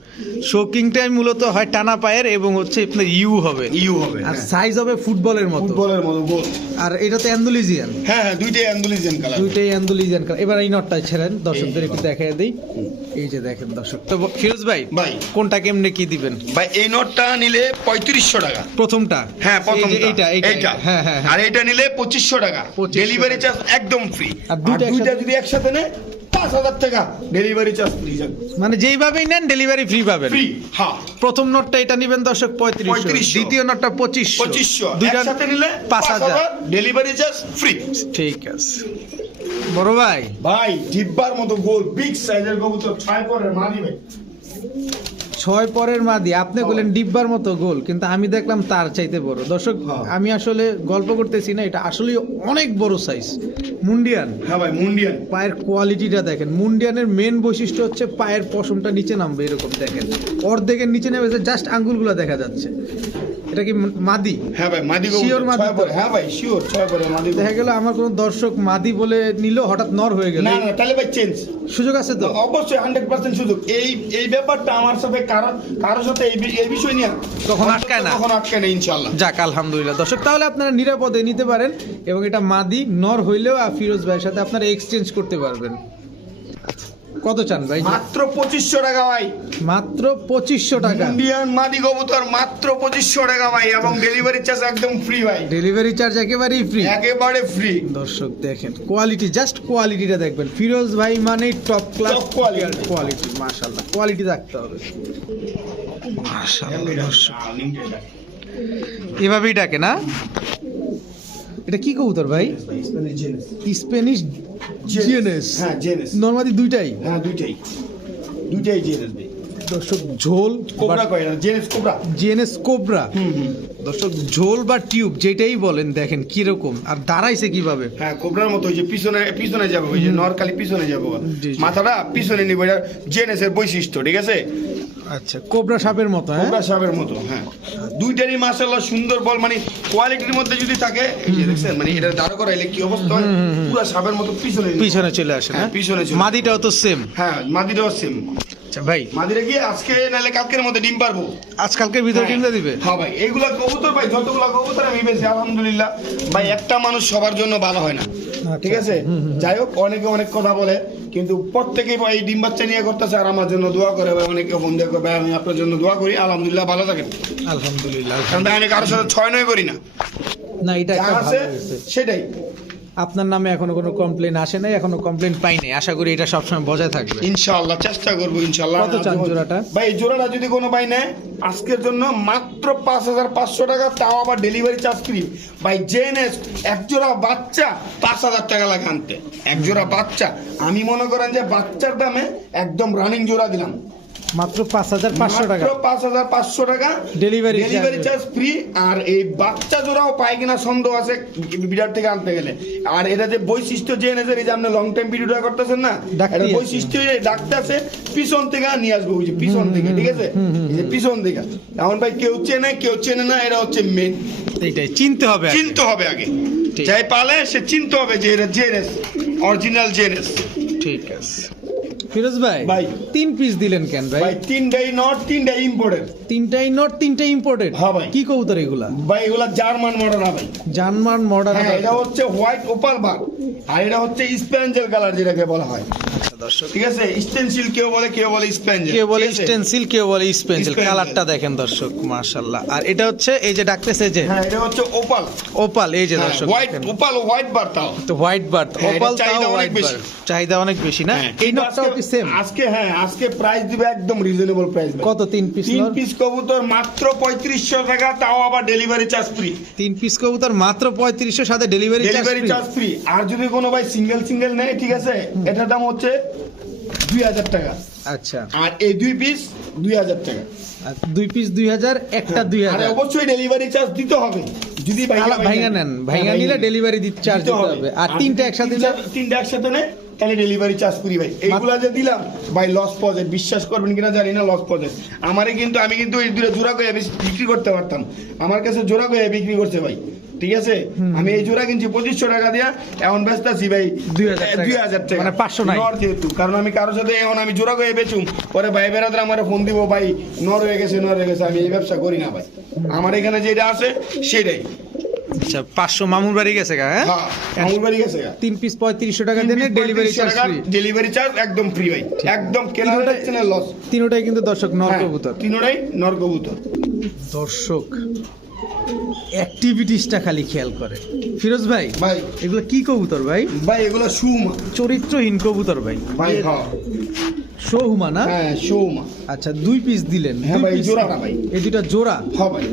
Speaker 2: শোকিংটাই মূলত হয় টানা পায়ের এবং হচ্ছে আপনার ইউ হবে।
Speaker 1: ইউ হবে
Speaker 2: আর সাইজ হবে ফুটবলের মতো।
Speaker 1: ফুটবলের মতো গোল।
Speaker 2: আর এটা তো অ্যান্ডোলিজিয়ান
Speaker 1: হ্যাঁ হ্যাঁ দুইটাই আন্দোলিজিয়ান কালার
Speaker 2: দুইটাই অ্যান্ডোলিজিয়ান এবার এই নটটা ছেড়েন দর্শকদের একটু দেখাই দিই। এই যে দেখেন দর্শক। তো ফিরোজ ভাই
Speaker 1: ভাই।
Speaker 2: কোনটা কেমনে কি দিবেন?
Speaker 1: ভাই এই নোটটা নিলে পঁয়ত্রিশশো টাকা।
Speaker 2: প্রথমটা?
Speaker 1: হ্যাঁ প্রথমটা।
Speaker 2: এইটা এইটা হ্যাঁ হ্যাঁ হ্যাঁ।
Speaker 1: আর এটা নিলে পঁচিশশো টাকা। ডেলিভারি চার্জ একদম ফ্রি
Speaker 2: আর দুইটা
Speaker 1: যদি একসাথে নেয় পাঁচ হাজার টাকা ডেলিভারি চার্জ ফ্রি
Speaker 2: মানে যেইভাবেই নেন ডেলিভারি ফ্রি পাবেন।
Speaker 1: ফ্রি হ্যাঁ।
Speaker 2: প্রথম নোটটা এটা নিবেন দর্শক পঁয়ত্রিশ দ্বিতীয় নোটটা পঁচিশ
Speaker 1: পঁচিশশো।
Speaker 2: দুইটা
Speaker 1: একসাথে নিলে
Speaker 2: পাঁচ হাজার।
Speaker 1: ডেলিভারি চার্জ ফ্রি
Speaker 2: ঠিক আছে। বড় ভাই।
Speaker 1: ভাই জিব্বার মতো গোল বিগ সাইজের কবুতর ছয় পরে মারি ভাই।
Speaker 2: ছয় পরের মাদি আপনি বললেন ডিব্বার মতো গোল কিন্তু আমি দেখলাম তার চাইতে বড়। দর্শক
Speaker 1: হ্যাঁ।
Speaker 2: আমি আসলে গল্প করতেছি না এটা আসলে অনেক বড় সাইজ মুন্ডিয়ান।
Speaker 1: হ্যাঁ ভাই মুন্ডিয়ান।
Speaker 2: পায়ের কোয়ালিটিটা দেখেন। মুন্ডিয়ানের মেন বৈশিষ্ট্য হচ্ছে পায়ের পশমটা নিচে নামবে এরকম দেখেন। অর্ধেকের নিচে নেমে জাস্ট আঙ্গুলগুলো দেখা যাচ্ছে। এটা কি মাদি?
Speaker 1: হ্যাঁ ভাই মাদি কবুতর।
Speaker 2: মাদি
Speaker 1: হ্যাঁ ভাই শিওর ছয় পরে মাদি
Speaker 2: দেখা গেল আমার কোনো দর্শক মাদি বলে নিল হঠাৎ নর হয়ে গেল।
Speaker 1: না না তাহলে ভাই চেঞ্জ
Speaker 2: সুযোগ আছে তো?
Speaker 1: অবশ্যই হান্ড্রেড পার্সেন্ট সুযোগ। এই এই ব্যাপারটা আমার সাথে কারও কারোর সাথে এই এই বিষয় নিয়ে
Speaker 2: কখনো আটকায় না।
Speaker 1: কখনো আটকায় না ইনশাল্লাহ
Speaker 2: যাক আলহামদুলিল্লাহ। দর্শক তাহলে আপনারা নিরাপদে নিতে পারেন এবং এটা মাদি নর হইলেও ফিরোজ ভাইয়ের সাথে আপনারা এক্সচেঞ্জ করতে পারবেন। কত চান ভাই?
Speaker 1: মাত্র পঁচিশশো টাকা ভাই।
Speaker 2: মাত্র পঁচিশশো টাকা।
Speaker 1: ইন্ডিয়ান মাদি কবুতর মাত্র পঁচিশশো টাকা ভাই এবং ডেলিভারি চার্জ একদম ফ্রি ভাই।
Speaker 2: ডেলিভারি চার্জ একেবারেই ফ্রি
Speaker 1: একেবারে ফ্রি
Speaker 2: দর্শক দেখেন কোয়ালিটি জাস্ট কোয়ালিটিটা দেখবেন। ফিরোজ ভাই মানে টপ ক্লাস
Speaker 1: quality.
Speaker 2: কোয়ালিটি মাশাআল্লাহ কোয়ালিটি থাকতে হবে। মাশাআল্লাহ দর্শক। এভাবেই ডাকে না? এটা কি কবুতর ভাই? স্প্যানিশ জেনেস
Speaker 1: হ্যাঁ জেনেস
Speaker 2: নরমালি দুইটাই?
Speaker 1: হ্যাঁ দুইটাই। দুইটাই জেনেস ভাই।
Speaker 2: দর্শক ঝোল
Speaker 1: কোবরা কয় না? জেনেস cobra.
Speaker 2: G N S cobra. দর্শক ঝোল বা টিউব যেটাই বলেন দেখেন কীরকম আর দাঁড়াইছে কীভাবে?
Speaker 1: হ্যাঁ কোবরার মতো ওই যে পিছনে পিছনে যাবে ওই যে নরকালি পিছনে যাব। মাথাটা পিছনে নিবে এটা জেনেস এর বৈশিষ্ট্য ঠিক আছে?
Speaker 2: আচ্ছা কোবরা সাপের মতো হ্যাঁ?
Speaker 1: কোবরা সাপের মতো হ্যাঁ। দুইটারই মাশাআল্লাহ সুন্দর বল মানে কোয়ালিটির মধ্যে যদি থাকে এই যে দেখছেন মানে এটা দাঁড় করাইলে কি অবস্থা হয়? পুরো সাপের মতো পিছনে
Speaker 2: পিছনে চলে আসে
Speaker 1: হ্যাঁ, পিছনে
Speaker 2: মাদিটাও তো সেম
Speaker 1: হ্যাঁ মাদিটাও সেম
Speaker 2: আচ্ছা ভাই।
Speaker 1: মাদিরা গিয়ে আজকে নাহলে কালকের মধ্যে ডিম পারব।
Speaker 2: আজকালকের ভিতরে টিমটা দিবে?
Speaker 1: হ্যাঁ ভাই এইগুলা কবুতর ভাই যতগুলা কবুতর আমি বেশি আলহামদুলিল্লাহ ভাই একটা মানুষ সবার জন্য ভালো হয় না। ঠিক আছে? যাই হোক অনেকে অনেক কথা বলে কিন্তু প্রত্যেকেই ভাই এই ডিম বাচ্চা নিয়ে করতেছে আর আমার জন্য দোয়া করে ভাই অনেকে ফোন দিয়ে ভাই আমি আপনার জন্য দোয়া করি আলহামদুলিল্লাহ ভালো থাকেন।
Speaker 2: আলহামদুলিল্লাহ
Speaker 1: কারণ আমি কারোর সাথে ছয় নয় করি না।
Speaker 2: না এটা
Speaker 1: আছে সেটাই।
Speaker 2: আপনার নামে এখনও কোনো কমপ্লেন আসে নাই এখনও কমপ্লেন পাই নাই। আশা করি এটা সবসময় বজায় থাকবে।
Speaker 1: ইনশাআল্লাহ চেষ্টা করব ইনশাআল্লাহ।
Speaker 2: কত চান জোড়াটা?
Speaker 1: ভাই এই জোড়াটা যদি কোনো ভাই নেয় আজকের জন্য মাত্র পাঁচ হাজার পাঁচশো টাকা তাও আবার ডেলিভারি চার্জ ফ্রি ভাই জেনেস এক জোড়া বাচ্চা পাঁচ হাজার টাকা লাগে আনতে। এক জোড়া বাচ্চা। আমি মনে করেন যে বাচ্চার দামে একদম রানিং জোড়া দিলাম।
Speaker 2: মাত্র পাঁচ হাজার পাঁচশো টাকা।
Speaker 1: মাত্র পাঁচ হাজার পাঁচশো টাকা।
Speaker 2: Delivery
Speaker 1: ডেলিভারি চার্জ ফ্রি আর এই বাচ্চা জোড়াও পায় কিনা সন্দেহ আছে বিরাট থেকে আনতে গেলে। আর এটা যে বৈশিষ্ট্য যে এনেছে এই যে আপনি লং টাইম ভিডিওটা করতেছেন না এটা। বৈশিষ্ট্য যে ডাকতে আছে পিছন থেকে নিয়ে আসব ওই যে পিছন থেকে ঠিক আছে? এই যে পিছন থেকে। এখন ভাই কেউ চেনে কেউ চেনে না এটা হচ্ছে মেন
Speaker 2: এইটাই চিনতে হবে
Speaker 1: চিনতে হবে আগে।
Speaker 2: ঠিক।
Speaker 1: যাই পালে সে চিনতে হবে যে এটা জেনেস অরিজিনাল জেনেস
Speaker 2: ঠিক আছে। ফিরোজ ভাই
Speaker 1: ভাই।
Speaker 2: তিন পিস দিলেন কেন ভাই?
Speaker 1: ভাই তিনটাই নট তিনটাই ইম্পোর্টেড
Speaker 2: তিনটাই নট তিনটাই ইম্পোর্টেড
Speaker 1: হ্যাঁ ভাই।
Speaker 2: কি কবুতর এগুলা?
Speaker 1: ভাই এগুলা জার্মান মডেল না ভাই।
Speaker 2: জার্মান মডার্ন
Speaker 1: হ্যাঁ এটা হচ্ছে হোয়াইট ওপাল বার আর এটা হচ্ছে স্প্যাঞ্জেল কালার যেটাকে বলা হয়।
Speaker 2: দর্শক।
Speaker 1: ঠিক আছে? স্টেনসিল কেউ বলে কেউ বলে স্প্যাঞ্জেল
Speaker 2: কেউ বলে স্টেনসিল কেউ বলে স্পেন্সিল কালারটা দেখেন দর্শক মাশাআল্লাহ। আর এটা হচ্ছে এই যে ডাকতেছে যে।
Speaker 1: হ্যাঁ এটা হচ্ছে ওপাল
Speaker 2: ওপাল এই যে দর্শক
Speaker 1: হোয়াইট ওপাল হোয়াইট বার তাও।
Speaker 2: তো হোয়াইট বার্থ
Speaker 1: হ্যাঁ,
Speaker 2: ওপাল
Speaker 1: চাহিদা
Speaker 2: তাও
Speaker 1: অনেক
Speaker 2: হোয়াইট
Speaker 1: বেশি।
Speaker 2: চাহিদা অনেক বেশি না?
Speaker 1: হ্যাঁ,
Speaker 2: এই নটটাও কি সেম
Speaker 1: আজকে হ্যাঁ আজকে প্রাইস দিবে একদম রিজনেবল প্রাইস
Speaker 2: কত তিন পিস
Speaker 1: তিন পিস কবুতর মাত্র পঁয়ত্রিশশো টাকা তাও আবার ডেলিভারি চার্জ ফ্রি
Speaker 2: তিন পিস কবুতর মাত্র পঁয়ত্রিশশো সাথে ডেলিভারি
Speaker 1: ডেলিভারি চার্জ ফ্রি আর যদি কোনো ভাই সিঙ্গেল সিঙ্গেল নেয় ঠিক আছে? এটার দাম হচ্ছে দুই হাজার টাকা।
Speaker 2: আচ্ছা।
Speaker 1: আর এই দুই পিস দুই হাজার টাকা।
Speaker 2: দুই পিস দুই হাজার একটা দুই হাজার।
Speaker 1: অবশ্যই ডেলিভারি চার্জ দিতে হবে। যদি
Speaker 2: ভাইঙ্গা নেন ভাইঙ্গা নিলে ডেলিভারি চার্জ দিতে হবে। আর তিনটা একসাথে
Speaker 1: তিনটা- তিনটা একসাথে নেয় তাহলে ডেলিভারি চার্জ করি ভাই। এইগুলা যে দিলাম ভাই লস পজে বিশ্বাস করবেন কিনা জানি না লস পজে আমারে কিন্তু আমি কিন্তু এই দুটো জোড়া করে বিক্রি করতে পারতাম। আমার কাছে জোড়া করে বিক্রি করছে ভাই। ঠিক আছে? আমি এই জোড়া কিনছি পঁচিশশো টাকা দিয়া। এখন ব্যস্ত আছি ভাই।
Speaker 2: 2000 টাকা।
Speaker 1: দুই হাজার টাকা।
Speaker 2: মানে 500
Speaker 1: নর যেহেতু কারণ আমি কারোর সাথে এখন আমি জোড়া করে বেচুম পরে ভাই বেড়াতে আমার ফোন দিব ভাই নর হয়ে গেছে নর হয়ে গেছে আমি এই ব্যবসা করি না ভাই। আমার এখানে যেটা আছে সেটাই।
Speaker 2: আচ্ছা পাঁচশো মামুর বাড়ি গেছে গা হ্যাঁ?
Speaker 1: হ্যাঁ আমার বাড়ি গেছে গা।
Speaker 2: তিন পিস পঁয়ত্রিশশো টাকা দেনে delivery charge free
Speaker 1: delivery charge একদম ফ্রি ভাই। একদম কেনা
Speaker 2: তিনোটাই-
Speaker 1: হচ্ছে না লস
Speaker 2: তিনোটাই কিন্তু দর্শক নর কবুতর।
Speaker 1: তিনোটাই নর কবুতর।
Speaker 2: দর্শক। অ্যাক্টিভিটিসটা খালি খেয়াল করে। ফিরোজ ভাই
Speaker 1: ভাই।
Speaker 2: এগুলো কি কবুতর ভাই?
Speaker 1: ভাই এগুলো সুমা
Speaker 2: চরিত্রহীন কবুতর ভাই।
Speaker 1: ভাই হ্যাঁ।
Speaker 2: সোহুমা না?
Speaker 1: হ্যাঁ সুমা
Speaker 2: আচ্ছা দুই পিস দিলেন।
Speaker 1: হ্যাঁ ভাই, ভাই।
Speaker 2: এই দুটা জোড়া?
Speaker 1: হ্যাঁ ভাই।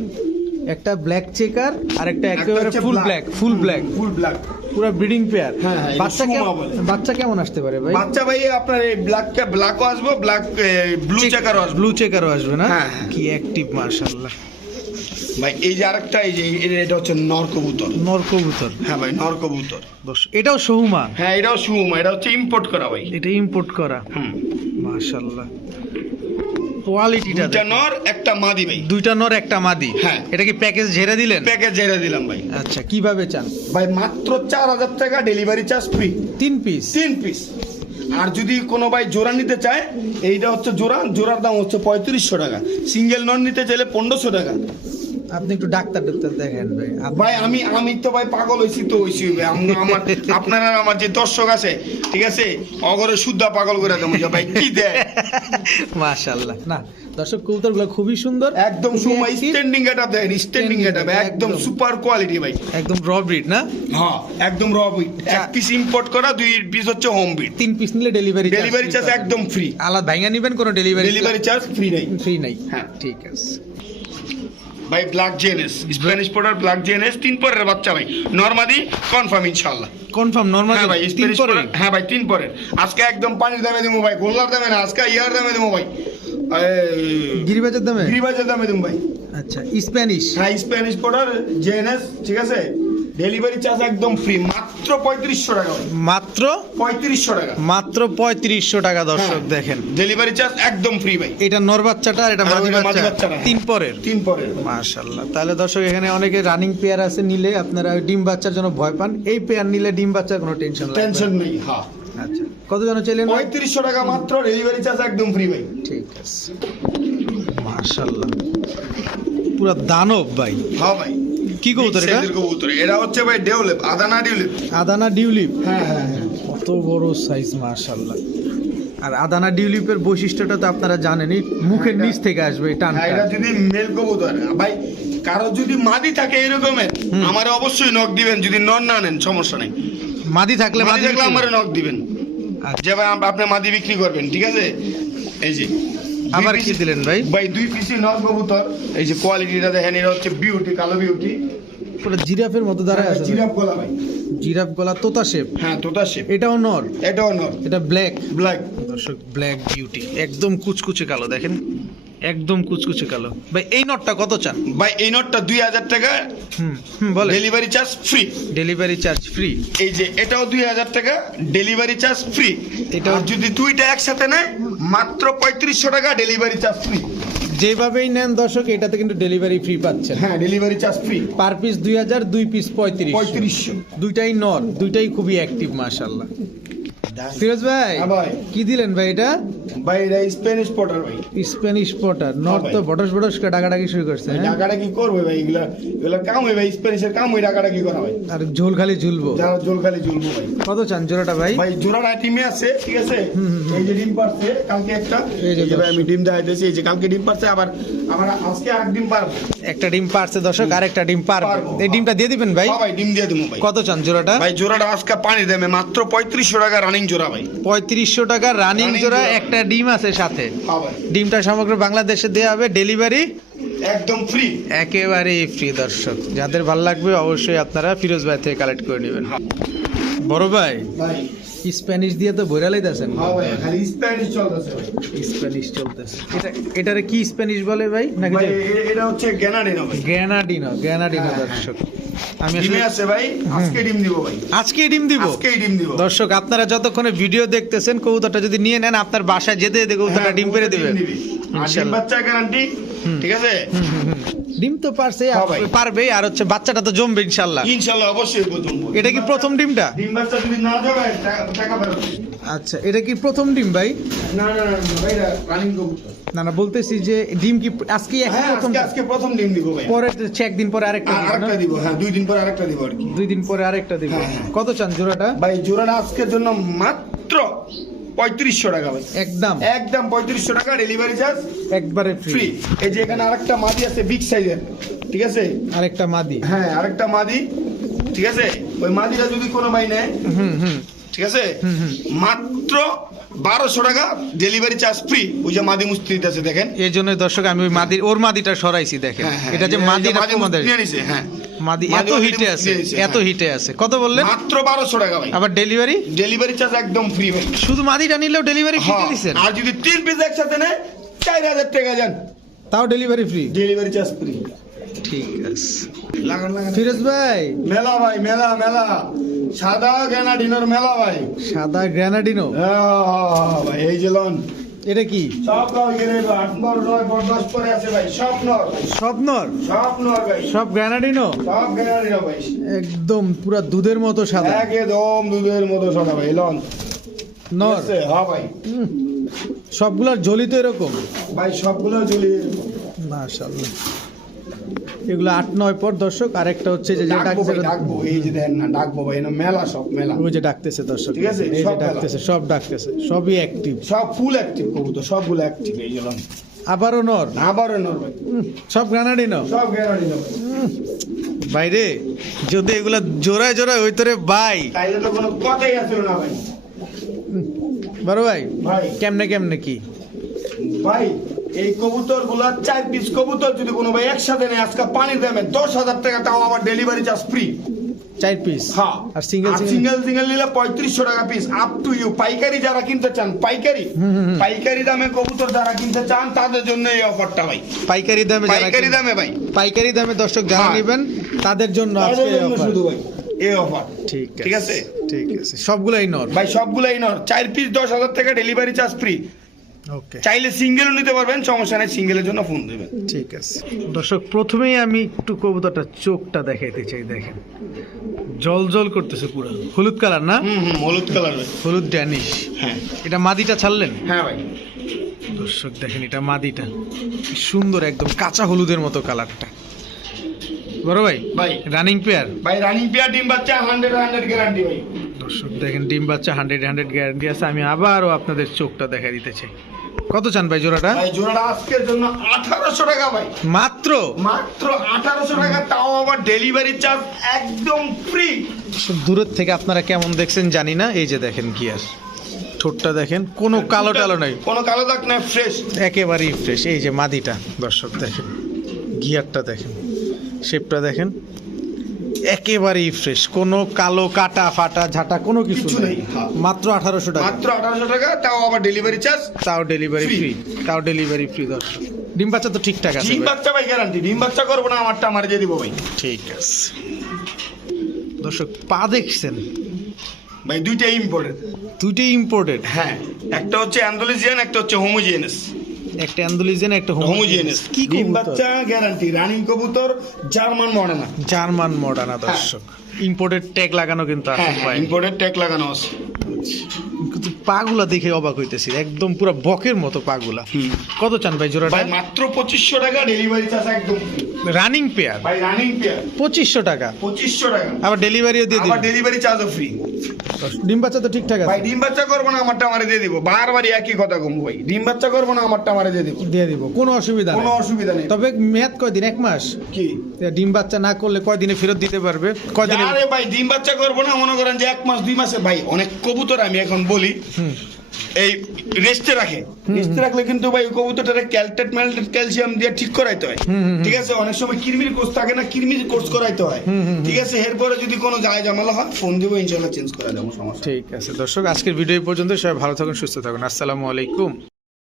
Speaker 2: একটা ব্ল্যাক চেকার আর একটা একেবারে full black full black
Speaker 1: full black
Speaker 2: পুরো ব্রিডিং পেয়ার
Speaker 1: হ্যাঁ, হ্যাঁ,
Speaker 2: বাচ্চা কেমন বাচ্চা কেমন আসতে পারে ভাই?
Speaker 1: বাচ্চা ভাই আপনার এই ব্ল্যাক ব্ল্যাকও আসব ব্ল্যাক ব্লু চেকারও আসব।
Speaker 2: ব্লু চেকারও আসবে না?
Speaker 1: হ্যাঁ।
Speaker 2: কি অ্যাক্টিভ মাশাআল্লাহ।
Speaker 1: ভাই এই যে আরেকটা এই যে এটা হচ্ছে নর কবুতর
Speaker 2: নর কবুতর
Speaker 1: হ্যাঁ ভাই নর কবুতর
Speaker 2: এটাও সোহুমা?
Speaker 1: হ্যাঁ এটাও সুমা এটা হচ্ছে ইম্পোর্ট করা ভাই।
Speaker 2: এটা ইম্পোর্ট করা?
Speaker 1: হুম।
Speaker 2: মাশাআল্লাহ। কোয়ালিটিটা
Speaker 1: দুইটা নর একটা মাদি ভাই।
Speaker 2: দুইটা নর একটা মাদি?
Speaker 1: হ্যাঁ।
Speaker 2: এটা কি প্যাকেজ ঝেড়ে দিলেন?
Speaker 1: প্যাকেজ ঝেড়ে দিলাম ভাই।
Speaker 2: আচ্ছা কীভাবে চান?
Speaker 1: ভাই মাত্র চার হাজার টাকা ডেলিভারি চার্জ ফ্রি
Speaker 2: তিন পিস
Speaker 1: তিন পিস আর যদি কোনো ভাই জোড়া নিতে চায় এইটা হচ্ছে জোড়া জোড়ার দাম হচ্ছে পঁয়ত্রিশশো টাকা। সিঙ্গেল নন নিতে চাইলে পনেরোশো টাকা।
Speaker 2: আপনি একটু ডাক্তার ডাক্তার দেখেন ভাই।
Speaker 1: ভাই আমি আমি তো ভাই পাগল হইছি তো হয়েছি ভাই। আম- আমার আপনারা আমার যে দর্শক আছে ঠিক আছে? অগরে শুদ্ধা পাগল করে দেবো ভাই কি দেয়?
Speaker 2: মাশাআল্লাহ। না দর্শক কবুতরগুলো খুবই সুন্দর।
Speaker 1: একদম সময় স্ট্যান্ডিং এটা দেয় স্ট্যান্ডিং এটা ভাই একদম। সুপার কোয়ালিটি ভাই।
Speaker 2: একদম র ব্রিড না?
Speaker 1: হ্যাঁ একদম র বিট এক পিস ইম্পোর্ট করা দুই পিস হচ্ছে হোম বিট
Speaker 2: তিন পিস নিলে ডেলিভারি
Speaker 1: ডেলিভারি চার্জ একদম ফ্রি
Speaker 2: আলাদা ভাঙা নিবেন কোনো ডেলিভারি
Speaker 1: ডেলিভারি চার্জ ফ্রি নাই।
Speaker 2: ফ্রি নাই।
Speaker 1: হ্যাঁ।
Speaker 2: ঠিক আছে।
Speaker 1: ভাই ব্ল্যাক জেনেস স্প্যানিশ পোর্টার ব্ল্যাক জেনেস তিন পরের বাচ্চা ভাই। নর্মাদি কনফার্ম ইনশাআল্লাহ।
Speaker 2: কনফার্ম নর্মাল
Speaker 1: হ্যাঁ ভাই স্প্যানিশ
Speaker 2: পরে
Speaker 1: পোর্টার হ্যাঁ ভাই তিন পরের। আজকে একদম পানির দামে দেবো ভাই গোল্লার দামে না আজকে ইয়ার দামে দেবো ভাই।
Speaker 2: গিরিবাজার দামে?
Speaker 1: গিরিবাজার দামে দেবো ভাই।
Speaker 2: আচ্ছা স্প্যানিশ
Speaker 1: হ্যাঁ স্প্যানিশ পোর্টার জেনেস ঠিক আছে? ডেলিভারি চার্জ একদম ফ্রি মাত্র পঁয়ত্রিশশো টাকা।
Speaker 2: মাত্র?
Speaker 1: পঁয়ত্রিশশো টাকা।
Speaker 2: মাত্র পঁয়ত্রিশশো টাকা দর্শক
Speaker 1: হ্যাঁ।
Speaker 2: দেখেন।
Speaker 1: ডেলিভারি চার্জ একদম ফ্রি ভাই।
Speaker 2: এটা নর বাচ্চাটা আর এটা মাদি বাচ্চা।
Speaker 1: হ্যাঁ।
Speaker 2: তিন পরের?
Speaker 1: তিন পরের।
Speaker 2: মাশাল্লাহ তাহলে দর্শক এখানে অনেকে রানিং পেয়ার আছে নিলে আপনারা ডিম বাচ্চার জন্য ভয় পান। এই পেয়ার নিলে ডিম বাচ্চার কোনো টেনশন
Speaker 1: টেনশন নেই হ্যাঁ।
Speaker 2: আচ্ছা কত জন চাইলেন
Speaker 1: পঁয়ত্রিশশো টাকা মাত্র ডেলিভারি চার্জ একদম ফ্রি ভাই।
Speaker 2: ঠিক আছে। মাশাল্লাহ পুরো দানব ভাই।
Speaker 1: হ্যাঁ ভাই।
Speaker 2: কি কবুতর এটা?
Speaker 1: কবুতর। এটা হচ্ছে ভাই ডেউলেপ আদানা ডেউলেপ
Speaker 2: আদানা ডিউলিপ
Speaker 1: হ্যাঁ হ্যাঁ হ্যাঁ।
Speaker 2: কত বড় সাইজ মাশাল্লাহ আর আদানা ডিউলিপের বৈশিষ্ট্যটা তো আপনারা জানেনই মুখের নিচ থেকে আসবে এই
Speaker 1: হ্যাঁ, এটা যদি মেল কবুতর ভাই কারও যদি মাদি থাকে এরকমের। আমার অবশ্যই নক দিবেন যদি নন না নেন সমস্যা নেই।
Speaker 2: মাদি থাকলে
Speaker 1: মাদি থাকলে আমার নক দিবেন।
Speaker 2: আচ্ছা।
Speaker 1: যে ভাই আপনি মাদি বিক্রি করবেন ঠিক আছে? এই যে
Speaker 2: আবার কি দিলেন ভাই?
Speaker 1: ভাই দুই পিসি নর কবুতর এই যে কোয়ালিটিটা দেখেন এটা হচ্ছে বিউটি কালো বিউটি
Speaker 2: পুরো জিরাফের মতো দাঁড়ায় আছে।
Speaker 1: জিরাফ গলা ভাই।
Speaker 2: জিরাফ গলা তোতা শেপ
Speaker 1: হ্যাঁ তোতা শেপ
Speaker 2: এটাও নর।
Speaker 1: এটা অনর
Speaker 2: এটা ব্ল্যাক
Speaker 1: ব্ল্যাক
Speaker 2: দর্শক ব্ল্যাক বিউটি একদম কুচকুচে কালো দেখেন। একদম কুচকুচে কালো। ভাই এই নটটা কত চান?
Speaker 1: ভাই এই নোটটা দুই হাজার টাকা।
Speaker 2: হুম বলে
Speaker 1: delivery charge free
Speaker 2: delivery charge free
Speaker 1: এই যে এটাও দুই হাজার টাকা ডেলিভারি চার্জ ফ্রি
Speaker 2: এটাও
Speaker 1: যদি দুইটা একসাথে নেয় মাত্র পঁয়ত্রিশশো টাকা ডেলিভারি চার্জ ফ্রি
Speaker 2: যেভাবেই নেন দর্শক এটাতে কিন্তু ডেলিভারি ফ্রি পাচ্ছেন।
Speaker 1: হ্যাঁ delivery charge free
Speaker 2: per piece দুই হাজার দুই পিস পঁয়ত্রিশ
Speaker 1: পঁয়ত্রিশশো।
Speaker 2: দুইটাই নর দুইটাই খুবই অ্যাক্টিভ মাশাল্লাহ ফিরোজ ভাই
Speaker 1: হ্যাঁ ভাই।
Speaker 2: কি দিলেন ভাই এটা?
Speaker 1: ভাই এটা স্প্যানিশ পটার ভাই।
Speaker 2: স্প্যানিশ পটার
Speaker 1: নর্থ
Speaker 2: তো ডাকাডাকি শুরু করছে হ্যাঁ?
Speaker 1: টাকাটা কি করবে ভাই এগুলা এগুলা কাম হয় ভাই স্প্যানিশের কাম হয় টাকাটা কি করা ভাই
Speaker 2: আর ঝোল খালি ঝুলবো।
Speaker 1: যারা ঝোল খালি ঝুলবো ভাই।
Speaker 2: কত চান জোড়াটা ভাই?
Speaker 1: ভাই জোড়াটা টিমে আছে ঠিক আছে। এই যে ডিম পারছে কালকে একটা।
Speaker 2: এই যে
Speaker 1: ভাই আমি ডিম দেখাইতেছি এই যে কালকে ডিম পারছে আবার আমার আজকে আর ডিম পারব
Speaker 2: একটা ডিম পারছে দর্শক আর একটা ডিম পারবে। এই ডিমটা দিয়ে দিবেন ভাই?
Speaker 1: হ্যাঁ ভাই ডিম দিয়ে দেবো ভাই।
Speaker 2: কত চান জোড়াটা?
Speaker 1: ভাই জোড়াটা আজকে পানি দেবে মাত্র পঁয়ত্রিশশো টাকা রানিং জোড়া ভাই।
Speaker 2: পঁয়ত্রিশশো টাকা রানিং জোড়া। একটা ডিম আছে সাথে।
Speaker 1: হ্যাঁ
Speaker 2: ডিমটা সমগ্র বাংলাদেশে দেওয়া হবে ডেলিভারি
Speaker 1: একদম ফ্রি
Speaker 2: একেবারে ফ্রি দর্শক। যাদের ভালো লাগবে অবশ্যই আপনারা ফিরোজ ভাই থেকে কালেক্ট করে নেবেন। বড় ভাই
Speaker 1: ভাই।
Speaker 2: স্প্যানিশ দিয়ে তো দেন
Speaker 1: হ্যাঁ স্প্যানিশ চলতেছে
Speaker 2: এটা এটারে কি স্প্যানিশ বলে ভাই? নাকি
Speaker 1: এটা হচ্ছে গ্যানাডিনো
Speaker 2: গ্যানাডিনো গ্যানাডিনো। দর্শক। আমি
Speaker 1: আছে ভাই আজকে ডিম দিব ভাই।
Speaker 2: আজকে ডিম দিব?
Speaker 1: ডিম দিব।
Speaker 2: দর্শক আপনারা যতক্ষণে ভিডিও দেখতেছেন কবুতরটা যদি নিয়ে নেন আপনার বাসায় যেতে যেতে কবুতরটা
Speaker 1: হ্যাঁ,
Speaker 2: ডিম পেরে দিবে
Speaker 1: দিবি। আর ডিম
Speaker 2: ইনশাল্লাহ।
Speaker 1: বাচ্চা গ্যারান্টি। ঠিক আছে।
Speaker 2: ডিম তো পারছে পারবে আর হচ্ছে বাচ্চাটা তো জমবে ইনশাল্লাহ।
Speaker 1: ইনশাল্লাহ অবশ্যই
Speaker 2: এটা কি প্রথম ডিমটা?
Speaker 1: ডিম বাচ্চা যদি না যাবে টাকা-
Speaker 2: আচ্ছা এটা কি প্রথম ডিম ভাই?
Speaker 1: না না না ভাই রানিং কবুতর।
Speaker 2: না না বলতেছি যে ডিম কি আজকে
Speaker 1: হ্যাঁ
Speaker 2: প্রথম?
Speaker 1: আজকে আজকে প্রথম ডিম দিব ভাই।
Speaker 2: পরে হচ্ছে একদিন পরে আরেকটা দিব
Speaker 1: আরেকটা দিব হ্যাঁ দুই দিন পর আরেকটা দিব আর কি।
Speaker 2: দুই দিন পরে আরেকটা দিব।
Speaker 1: হ্যাঁ, হ্যাঁ।
Speaker 2: কত চান জোড়াটা?
Speaker 1: ভাই জোড়াটা আজকের জন্য মাত্র পঁয়ত্রিশশো টাকা ভাই
Speaker 2: একদম।
Speaker 1: একদম পঁয়ত্রিশশো টাকা ডেলিভারি চার্জ
Speaker 2: একবারে
Speaker 1: ফ্রি এই যে এখানে আরেকটা মাদি আছে বিগ সাইজের ঠিক আছে?
Speaker 2: আরেকটা মাদি।
Speaker 1: হ্যাঁ আরেকটা মাদি ঠিক আছে? ওই মাদিটা যদি কোনো ভাই নেয়
Speaker 2: হুম হুম।
Speaker 1: ঠিক আছে। মাত্র বারোশো টাকা ডেলিভারি চার্জ ফ্রি ওই যে মাদি মুস্তিদ আছে দেখেন।
Speaker 2: এই জন্য দর্শক আমি ওই মাদি ওর মাদিটা সরাইছি দেখেন।
Speaker 1: হ্যাঁ, হ্যাঁ,
Speaker 2: এটা যে
Speaker 1: এই যে মাদি মুস্তি হ্যাঁ।
Speaker 2: মাদি
Speaker 1: মাদি
Speaker 2: এত হিটে আছে এত
Speaker 1: হ্যাঁ।
Speaker 2: হিটে আছে। কত বললেন?
Speaker 1: মাত্র বারোশো টাকা ভাই।
Speaker 2: আবার ডেলিভারি
Speaker 1: ডেলিভারি চার্জ একদম ফ্রি ভাই।
Speaker 2: শুধু মাদিটা নিলেও ডেলিভারি ফ্রি
Speaker 1: হ্যাঁ, আর যদি তিন পিস একসাথে নেয় চার হাজার টাকা যান।
Speaker 2: তাও delivery free
Speaker 1: delivery charge free
Speaker 2: ঠিক আছে।
Speaker 1: লাগান লাগান।
Speaker 2: ফিরোজ ভাই।
Speaker 1: মেলা ভাই মেলা মেলা। সাদা মেলা ভাই।
Speaker 2: সাদা গ্রানাডিনো?
Speaker 1: ভাই এই যে লন।
Speaker 2: এটা কি?
Speaker 1: সব গাও এখানে আট নর নয় পর দশ পরে আছে ভাই সব
Speaker 2: সব
Speaker 1: ভাই।
Speaker 2: গ্রানাডিনো?
Speaker 1: ভাই।
Speaker 2: একদম পুরা দুধের মতো সাদা।
Speaker 1: একদম দুধের মতো সাদা ভাই লন।
Speaker 2: নর?
Speaker 1: হ্যাঁ ভাই।
Speaker 2: সবগুলার ঝোলি তো এরকম?
Speaker 1: ভাই সবগুলো চলে
Speaker 2: মাশাআল্লাহ। এগুলো আট নয় পর দর্শক আর একটা হচ্ছে যে যে
Speaker 1: ডাকবো ভাই ডাকবো। এই যে দেখেন না ডাকবো ভাই না মেলা সব মেলা।
Speaker 2: ওই যে ডাকতেছে দর্শক।
Speaker 1: ঠিক আছে,
Speaker 2: এই যে ডাকতেছে সব ডাকতেছে সবই অ্যাক্টিভ
Speaker 1: সব ফুল অ্যাক্টিভ কবুতর সবগুলো অ্যাক্টিভ এই যে লন।
Speaker 2: আবারও নর।
Speaker 1: আবার নর ভাই।
Speaker 2: সব গ্রানাডিনো
Speaker 1: সব গ্যারান্টি না ভাই
Speaker 2: বাইরে যদি এগুলো জোড়ায় জোড়ায় ওই তোরে বাই।
Speaker 1: তাইলে তো কোনো কথাই আসলো না ভাই।
Speaker 2: বড় ভাই
Speaker 1: ভাই।
Speaker 2: কেমনে কেমনে কি?
Speaker 1: ভাই এই কবুতরগুলা চার পিস কবুতর যদি কোনো ভাই একসাথে নেয় আজকে পানির দামে দশ হাজার টাকা তাও আবার ডেলিভারি চার্জ ফ্রি
Speaker 2: চার পিস
Speaker 1: হ্যাঁ।
Speaker 2: আর সিঙ্গেল সিঙ্গেল
Speaker 1: সিঙ্গেল নিলে পঁয়ত্রিশশো টাকা পিস আপ টু ইউ পাইকারি যারা কিনতে চান পাইকারি। পাইকারি দামে কবুতর যারা কিনতে চান তাদের জন্য এই অফারটা ভাই।
Speaker 2: পাইকারি দামে
Speaker 1: পাইকারি দামে ভাই।
Speaker 2: পাইকারি দামে দর্শক যারা
Speaker 1: হ্যাঁ।
Speaker 2: নেবেন তাদের জন্য আজকে
Speaker 1: জন্য শুধু ভাই এই অফার
Speaker 2: ঠিক
Speaker 1: ঠিক আছে?
Speaker 2: ঠিক আছে। সবগুলাই নর।
Speaker 1: ভাই সবগুলাই নর। চার পিস দশ হাজার টাকা ডেলিভারি চার্জ ফ্রি চাইলে সিঙ্গেলও নিতে পারবেন সমস্যা নেই সিঙ্গেলের জন্য ফোন দেবেন।
Speaker 2: ঠিক আছে। দর্শক প্রথমেই আমি একটু কবুতরটা চোখটা দেখাইতে চাই দেখেন। জল জল করতেছে পুরো। হলুদ কালার না?
Speaker 1: হুম হুম হলুদ কালার
Speaker 2: হলুদ ড্যানিশ।
Speaker 1: হ্যাঁ।
Speaker 2: এটা মাদিটা ছাড়লেন?
Speaker 1: হ্যাঁ ভাই।
Speaker 2: দর্শক দেখেন এটা মাদিটা। সুন্দর একদম কাঁচা হলুদের মতো কালারটা। বড় ভাই?
Speaker 1: ভাই।
Speaker 2: রানিং পেয়ার
Speaker 1: ভাই রানিং পেয়ার ডিম বাচ্চা হান্ড্রেড হান্ড্রেড গ্যারান্টি ভাই।
Speaker 2: দর্শক দেখেন ডিম বাচ্চা হান্ড্রেড হান্ড্রেড গ্যারান্টি আছে। আমি আবারও আপনাদের চোখটা দেখা দিতে চাই। কত চান ভাই জোড়াটা?
Speaker 1: ভাই জোড়াটা আজকের জন্য আঠারোশো টাকা ভাই।
Speaker 2: মাত্র?
Speaker 1: মাত্র আঠারোশো টাকা তাও আবার ডেলিভারি চার্জ একদম ফ্রি
Speaker 2: দূরের থেকে আপনারা কেমন দেখছেন জানি না এই যে দেখেন গিয়ার ঠোঁটটা দেখেন কোনো কালো টালো নাই।
Speaker 1: কোনো কালো দাগ নাই ফ্রেশ
Speaker 2: একেবারেই ফ্রেশ এই যে মাদিটা দর্শক দেখেন গিয়ারটা দেখেন শেপটা দেখেন একেবারেই ফ্রেশ কোনো কালো কাটা ফাটা ঝাটা কোনো কিছু নেই।
Speaker 1: হ্যাঁ।
Speaker 2: মাত্র আঠারোশো টাকা।
Speaker 1: মাত্র আঠারোশো টাকা তাও আবার ডেলিভারি চার্জ
Speaker 2: তাও ডেলিভারি ফ্রি তাও ডেলিভারি ফ্রি দর্শক। ডিম বাচ্চা তো ঠিকঠাক আছে
Speaker 1: ডিম বাচ্চা ভাই গ্যারান্টি ডিম বাচ্চা করব না আমারটা আমার দিয়ে দিব ভাই।
Speaker 2: ঠিক আছে। দর্শক পা দেখছেন?
Speaker 1: ভাই দুইটাই ইম্পর্টেন্ট
Speaker 2: দুইটাই ইম্পোর্টেড
Speaker 1: হ্যাঁ একটা হচ্ছে অ্যান্ডোলিজিয়ান একটা হচ্ছে হোমোজিয়ানাস
Speaker 2: একটা অ্যান্ডোলিজেন একটা
Speaker 1: হোমোজিয়ানাস
Speaker 2: কি
Speaker 1: ডিম বাচ্চা গ্যারান্টি রানিং কবুতর জার্মান মডে না
Speaker 2: জার্মান মডার্না দর্শক ইম্পোর্টেড ট্যাগ লাগানো কিন্তু আছে
Speaker 1: ইম্পোর্টেড ট্যাগ লাগানো আছে।
Speaker 2: কিন্তু পাগুলা দেখে অবাক হইতেছি। একদম পুরো বকের মতো পাগুলা। কত চান ভাই জোড়াটা?
Speaker 1: ভাই মাত্র পঁচিশশো টাকা ডেলিভারি চার্জ একদম।
Speaker 2: রানিং পেয়ার
Speaker 1: ভাই রানিং পেয়ার
Speaker 2: পঁচিশশো টাকা।
Speaker 1: পঁচিশশো টাকা।
Speaker 2: আবার ডেলিভারিও দিয়ে
Speaker 1: আবার ডেলিভারি চার্জও ফ্রি
Speaker 2: ডিম বাচ্চা তো ঠিকঠাক
Speaker 1: ভাই ডিম বাচ্চা করব না আমারটা আমারে দিয়ে দিব। বারবারই একই কথা কম ভাই। ডিম বাচ্চা করব না আমারটা আমারে দিয়ে দিব।
Speaker 2: দিয়ে দিব। কোনো অসুবিধা
Speaker 1: কোনো অসুবিধা নেই।
Speaker 2: তবে মেয়াদ কয়দিন? এক মাস?
Speaker 1: কি?
Speaker 2: ডিম বাচ্চা না করলে কয়দিনে ফেরত দিতে পারবে? কয়দিনে
Speaker 1: আরে ভাই ডিম বাচ্চা করব না মনে করেন যে এক মাস দুই মাসে। ভাই অনেক কবুতর আমি এখন বলি। এই রেস্টে রাখে। রেস্টে রাখলে কিন্তু ভাই কবুতরটারে ক্যালটেট ম্যালটেট ক্যালসিয়াম দিয়ে ঠিক করাইতে হয়। ঠিক আছে? অনেক সময় কিরমির কোর্স থাকে না কিরমির কোর্স করাইতে হয়। ঠিক আছে? এরপরে যদি কোনো যায় ঝামেলা হয় ফোন দিব ইনশাল্লাহ চেঞ্জ করে দেবো সমস্যা
Speaker 2: ঠিক আছে দর্শক আজকের ভিডিও পর্যন্ত সবাই ভালো থাকুন সুস্থ থাকুন। আসসালামু আলাইকুম।